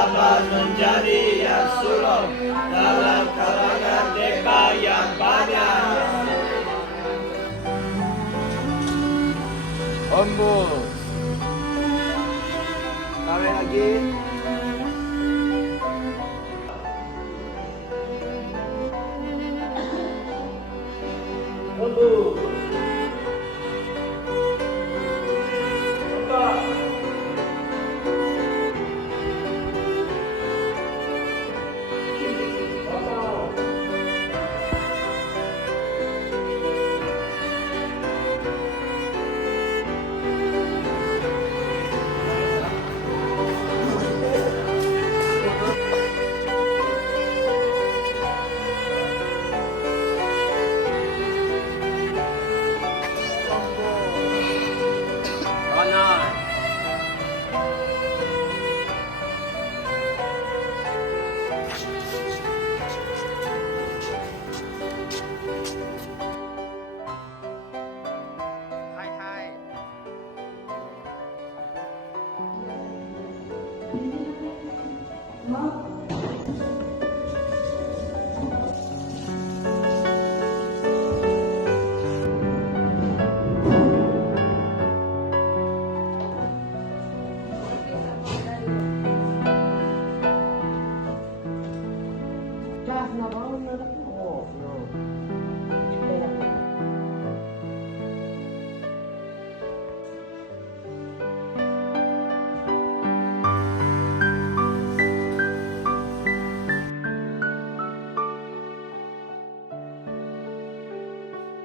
dapat menjadi yang sulung dalam kalangan deka yang banyak. Ombus. Kawin lagi. Ombus.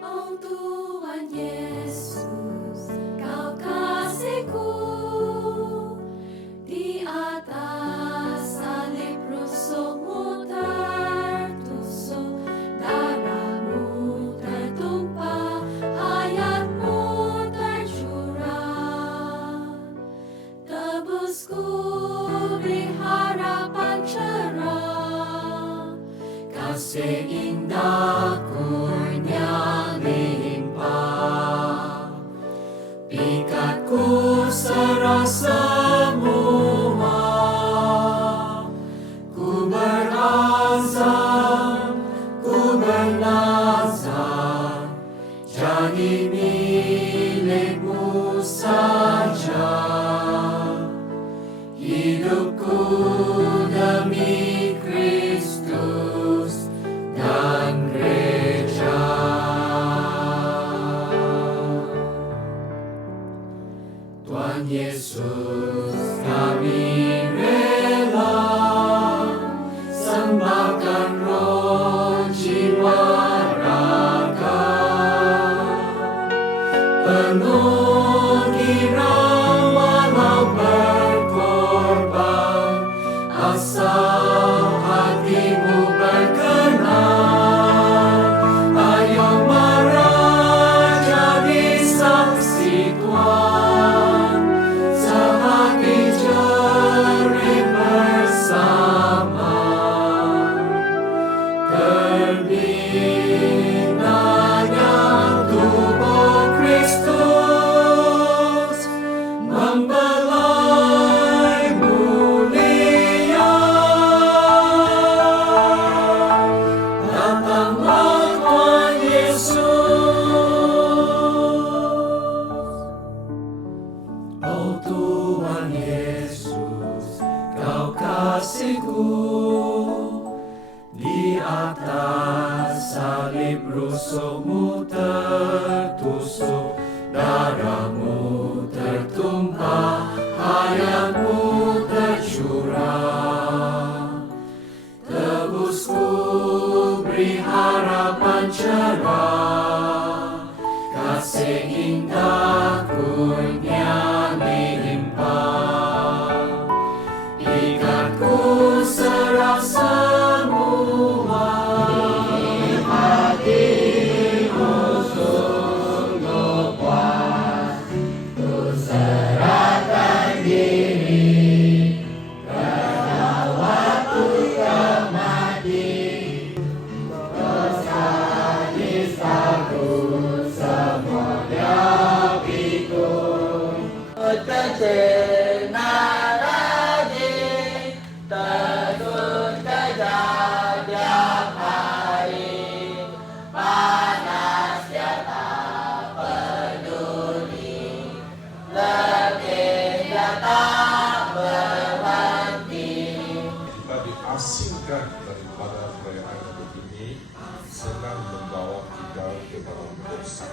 Oh Tuhan Yesus, Kau kasihku, di atas salib rusukmu tertusuk, darahmu tertumpah, hayatmu tercurah. Tebusku beri harapan cerah, kasih indah kurnia limpah. Pikatku serah semua, ku berazam, ku bernazar, jadi milikmu saja. Hidupku demi Kristus dan gereja. Tuhan Yesus, kami rela sembahkan roh, jiwa, raga, penuh girang walau berkorban, asal hatimu berkenan. Ayo marah jadi saksi Tuhan, sehati jerih bersama. Terbinanya tubuh Kristus membelai mulia. Datanglah Tuhan Yesus. Oh Tuhan Yesus, Kau kasihku, di atas salib rusukmu tertusuk, darahmu tertumpah, hayatmu tercurah. Tebusku beri harapan cerah, kasih indah kurnia limpah. Ikatku serah semua, di hatimu sungguh puas, ku serahkan diri, karena waktu kau mati, dosa nistaku semuanya pikul. Tercena lagi berkat daripada perayaan begini senang membawa kita ke dalam dosa.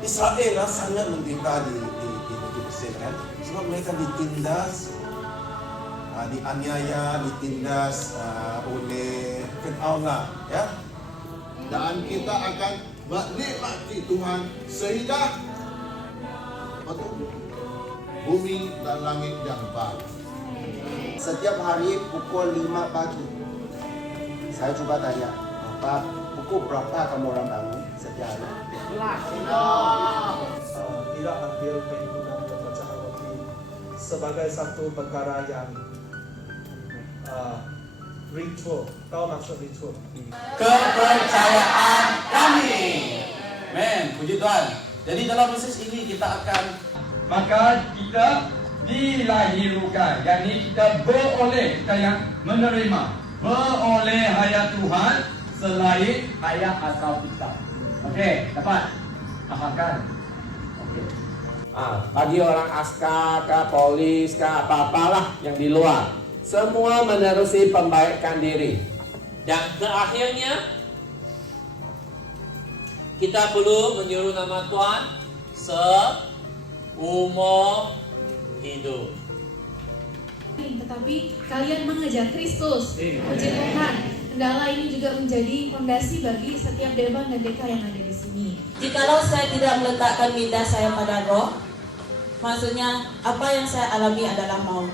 Israel sangat menderita di negeri Mesir kan, sebab mereka ditindas, dianiaya, ditindas oleh Fir'aun lah, ya. Dan kita akan menikmati Tuhan sehingga bumi dan langit yang baru. Setiap hari pukul 5 pagi saya coba tanya, pukul berapa kamu orang bangun setiap hari? Tidak ambil perhimpunan pemecahan roti sebagai satu perkara yang ritual. Tahu maksud ritual? Kepercayaan kami. Men, puji Tuhan. Jadi dalam proses ini kita akan maka kita dilahirkan, yakni kita beroleh, kita yang menerima beroleh hayat Tuhan selain hayat asal kita. Okey, dapat? Amalkan. Okey. bagi orang askar kah, polis kah, apa-apalah yang di luar, semua menerusi pembaikan diri. Dan terakhirnya kita perlu menyuruh nama Tuhan seumur hidup. Tetapi kalian mengejar Kristus. Puji Tuhan. Kendala ini juga menjadi fondasi bagi setiap dewan dan deka yang ada di sini. Jikalau saya tidak meletakkan minda saya pada roh, maksudnya apa yang saya alami adalah maut.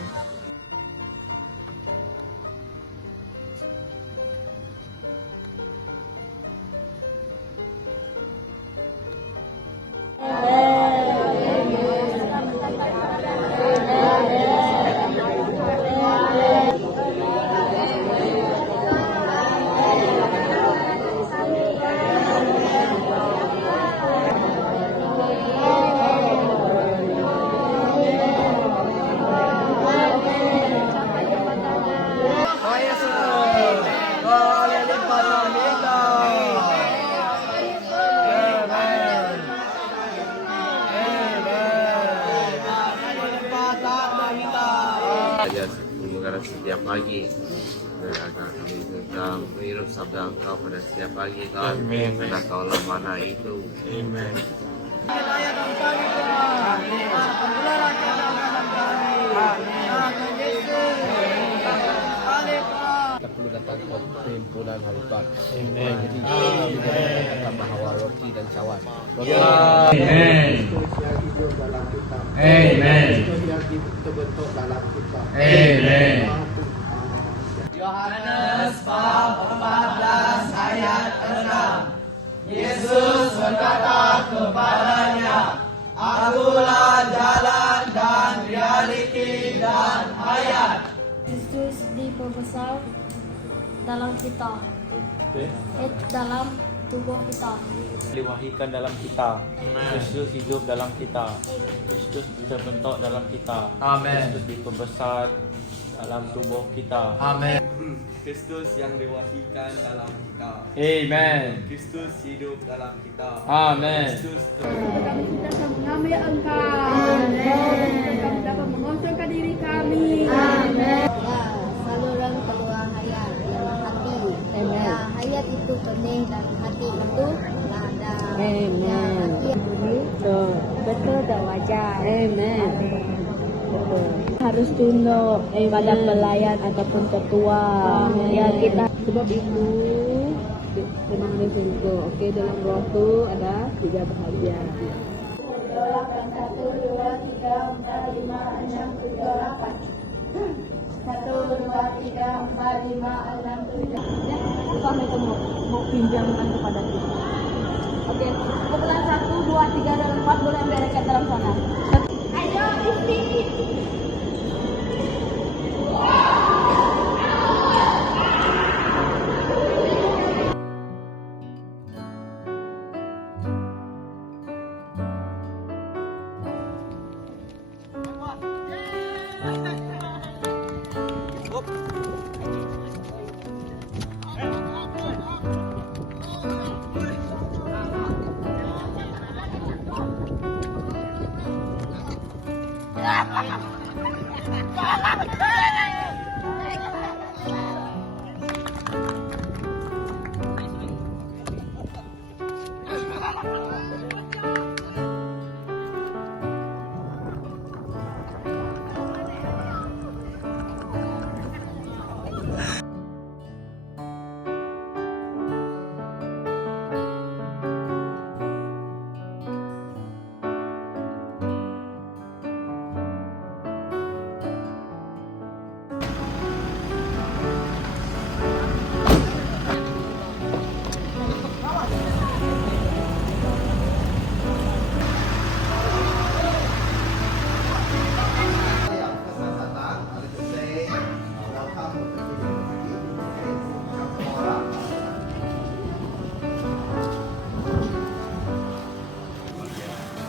Setiap pagi akan kami tentang meniru sabda Engkau pada setiap pagi Tuhan. Karena Kaulah mana itu. Amen. Kita perlu datang ke perhimpunan Halukat. Jadi kita kata bahawa roti dan cawan. Amen. Amen. Terbentuk dalam kita. Amen. Yohanes bab 14 ayat 6. Yesus berkata kepadanya, Akulah jalan dan realiti dan hayat. Kristus diperbesar dalam kita, dalam tubuh kita. Diwahyukan dalam kita. Kristus hidup dalam kita. Kristus terbentuk dalam kita. Kristus diperbesar dalam tubuh kita. Amen. Kristus yang diwahyukan dalam kita. Amen. Kristus hidup dalam kita. Amen. Kristus Kami sudah mengambil Engkau. Amen. Kami dapat mengosongkan diri kami. Amen. Saluran keluar hayat dalam hati. Ya, hayat itu benih dan hati itu lada. Amen. Betul dan wajar. Amen. Harus tunduk pada pelayan ataupun ketua. Ya, kita sebab itu memang ada surga. Oke, dalam roh itu ada 3 bahagian. 1, 2, 3, 4, 5, 6, 7, 8. 1, 2, 3, 4, 5, 6, 7. Ya, apa mereka mau pinjamkan kepada kita? Oke, kumpulan 1, 2, 3, dan 4 boleh ambil dekat dalam sana. Ayo, isi. Ha ha ha!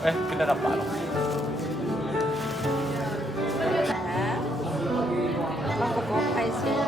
Kita dapat. Aku kopai sih.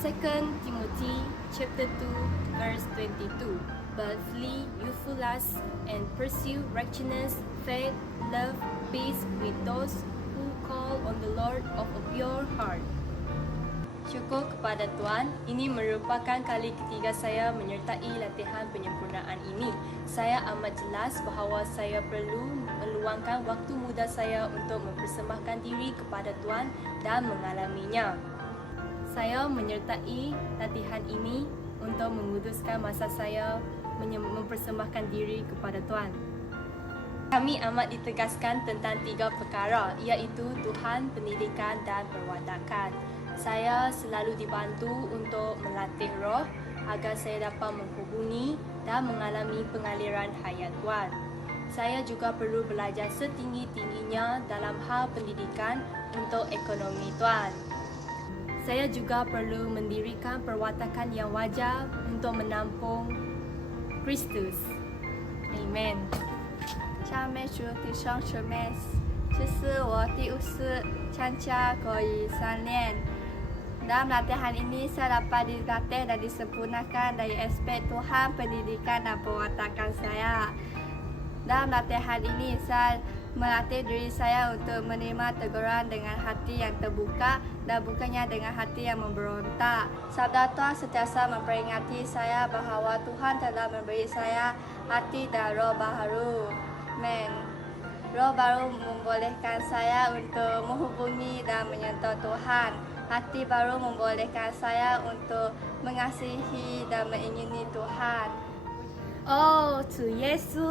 Second Timothy chapter 2 verse 22. But flee youthfulness and pursue righteousness, faith, love, peace with those who call on the Lord of a pure heart. Syukur kepada Tuhan, ini merupakan kali ketiga saya menyertai latihan penyempurnaan ini. Saya amat jelas bahawa saya perlu meluangkan waktu muda saya untuk mempersembahkan diri kepada Tuhan dan mengalaminya. Saya menyertai latihan ini untuk menguduskan masa saya mempersembahkan diri kepada Tuhan. Kami amat ditegaskan tentang 3 perkara, iaitu Tuhan, pendidikan dan perwatakan. Saya selalu dibantu untuk melatih roh agar saya dapat menghubungi dan mengalami pengaliran hayat Tuhan. Saya juga perlu belajar setinggi-tingginya dalam hal pendidikan untuk ekonomi Tuhan. Saya juga perlu mendirikan perwatakan yang wajar untuk menampung Kristus. Amen. 下面主弟兄姊妹，这是我第5次参加口语3年。Dalam latihan ini saya dapat dilatih dan disempurnakan dari aspek Tuhan, pendidikan dan perwatakan saya. Dalam latihan ini saya melatih diri saya untuk menerima teguran dengan hati yang terbuka dan bukannya dengan hati yang memberontak. Sabda Tuhan sentiasa memperingati saya bahawa Tuhan telah memberi saya hati dan roh baru. Amen. Roh baru membolehkan saya untuk menghubungi dan menyentuh Tuhan. Hati baru membolehkan saya untuk mengasihi dan mengingini Tuhan. Oh, 主耶稣，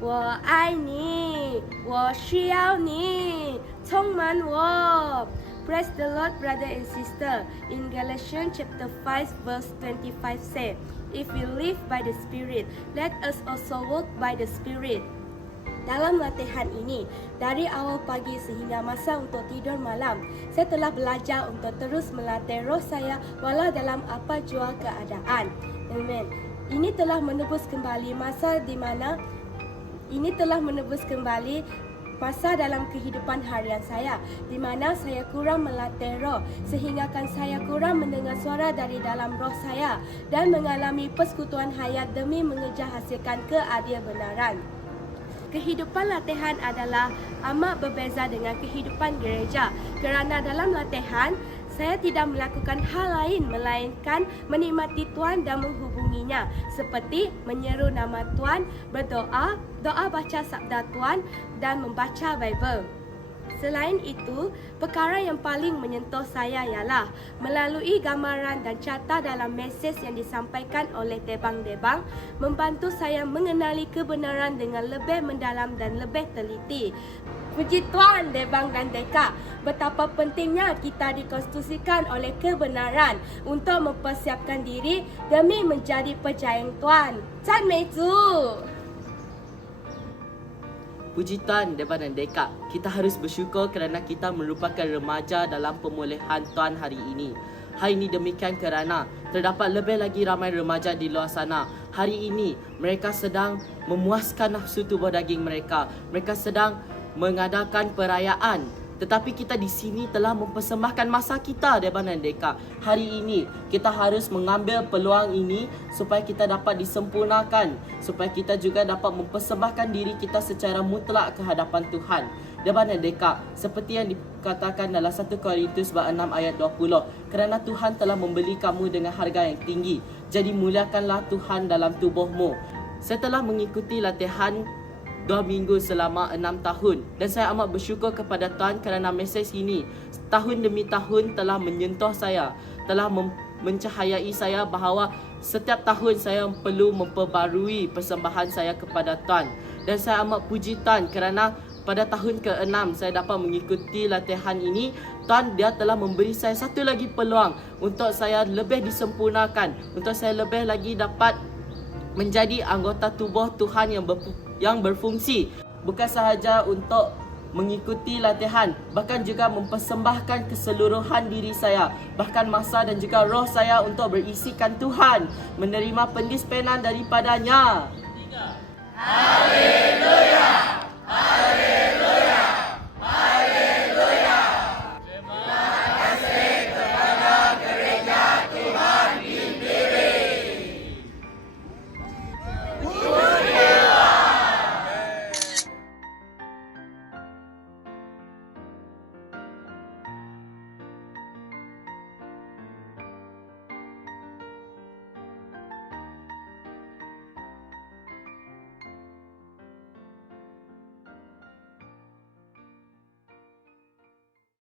我爱你，我需要你，充满我。Praise the Lord, brother and sister. In Galatians chapter 5 verse 25 say, If we live by the Spirit, let us also walk by the Spirit. Dalam latihan ini, dari awal pagi sehingga masa untuk tidur malam, saya telah belajar untuk terus melatih roh saya walau dalam apa jua keadaan. Amen. Ini telah menebus kembali masa dalam kehidupan harian saya di mana saya kurang melatih roh sehinggakan saya kurang mendengar suara dari dalam roh saya dan mengalami persekutuan hayat demi mengejar hasilkan keadilan. Kehidupan latihan adalah amat berbeza dengan kehidupan gereja kerana dalam latihan saya tidak melakukan hal lain melainkan menikmati Tuhan dan menghubunginya seperti menyeru nama Tuhan, berdoa, doa baca sabda Tuhan dan membaca Bible. Selain itu, perkara yang paling menyentuh saya ialah melalui gambaran dan carta dalam mesej yang disampaikan oleh Debang-Debang membantu saya mengenali kebenaran dengan lebih mendalam dan lebih teliti. Puji Tuhan Debang dan Deka, betapa pentingnya kita dikonstitusikan oleh kebenaran untuk mempersiapkan diri demi menjadi perjayaan Tuhan. Chan Mei Zu. Puji Tuhan Debang dan Deka, kita harus bersyukur kerana kita merupakan remaja dalam pemulihan Tuhan hari ini. Hari ini demikian kerana terdapat lebih lagi ramai remaja di luar sana. Hari ini mereka sedang memuaskan nafsu tubuh daging mereka. Mereka sedang mengadakan perayaan. Tetapi kita di sini telah mempersembahkan masa kita, Debang dan Deka. Hari ini kita harus mengambil peluang ini supaya kita dapat disempurnakan, supaya kita juga dapat mempersembahkan diri kita secara mutlak ke hadapan Tuhan. Debang dan Deka, seperti yang dikatakan dalam 1 Korintus 6 ayat 20, kerana Tuhan telah membeli kamu dengan harga yang tinggi, jadi muliakanlah Tuhan dalam tubuhmu. Setelah mengikuti latihan 2 minggu selama 6 tahun. Dan saya amat bersyukur kepada Tuhan kerana mesej ini tahun demi tahun telah menyentuh saya, telah mencahayai saya bahawa setiap tahun saya perlu memperbarui persembahan saya kepada Tuhan. Dan saya amat puji Tuhan kerana pada tahun ke-6 saya dapat mengikuti latihan ini. Tuhan dia telah memberi saya satu lagi peluang untuk saya lebih disempurnakan, untuk saya lebih lagi dapat menjadi anggota tubuh Tuhan yang berfungsi. Bukan sahaja untuk mengikuti latihan, bahkan juga mempersembahkan keseluruhan diri saya, bahkan masa dan juga roh saya untuk berisikan Tuhan, menerima pendispenan daripadanya. Haleluya.